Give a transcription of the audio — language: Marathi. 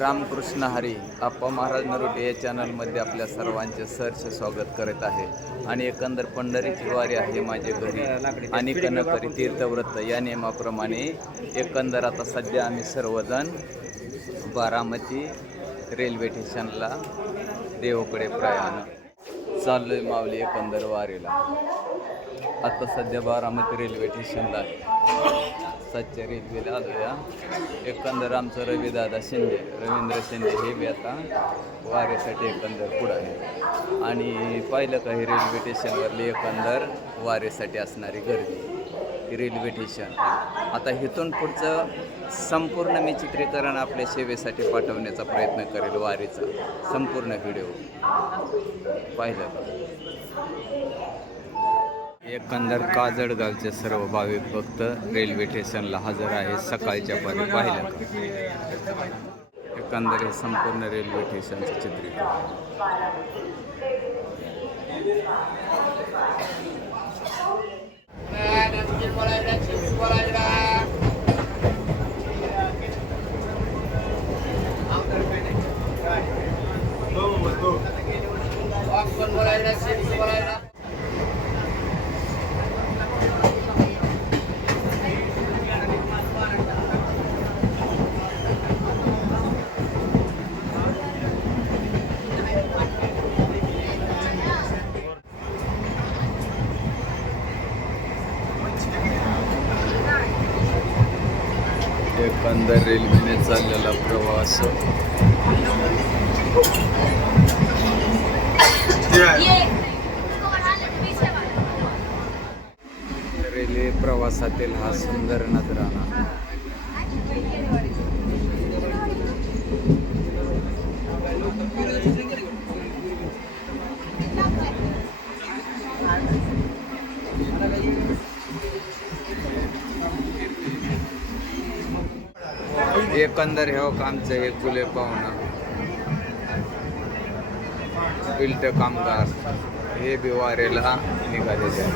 रामकृष्ण हरी आप्पा महाराज नरोटे या चॅनलमध्ये आपल्या सर्वांचे सहर्ष स्वागत करत आहे. आणि एकंदर पंढरीची वारी आहे माझे घरी. आणि कनकरी तीर्थव्रत या नियमाप्रमाणे एकंदर आता सध्या आम्ही सर्वजण बारामती रेल्वे स्टेशनला देवकडे प्रयाण. चाललोय माऊली एकंदर वारीला. आता सध्या बारामती रेल्वे स्टेशनला आहे. सच्च्या रेल्वेला आलो या एकंदर आमचं रविदादा शिंदे रवींद्र शिंदे हे बी आता वारेसाठी एकंदर पुढं आहे आणि पाहिलं का हे रेल्वे स्टेशनवरली एकंदर वारेसाठी असणारी गर्दी रेल्वे स्टेशन. आता इथून पुढचं संपूर्ण मी चित्रीकरण आपल्या सेवेसाठी पाठवण्याचा प्रयत्न करेल वारीचा. संपूर्ण व्हिडिओ. पाहिलं का? एकंदर काजळगावचे सर्व भाविक भक्त रेल्वे स्टेशनला हजर आहे सकाळच्या परी. पाहिलं एकंदर हे संपूर्ण रेल्वे स्टेशनचं चित्रीकरण एकंदर रेल्वेने चाललेला प्रवास. रेल्वे प्रवासातील हा सुंदर नजराणा एकंदर हे हो आमचं हे फुले पाहुणं बिल्ट कामगार. हे बिवारेला निघालेले आहे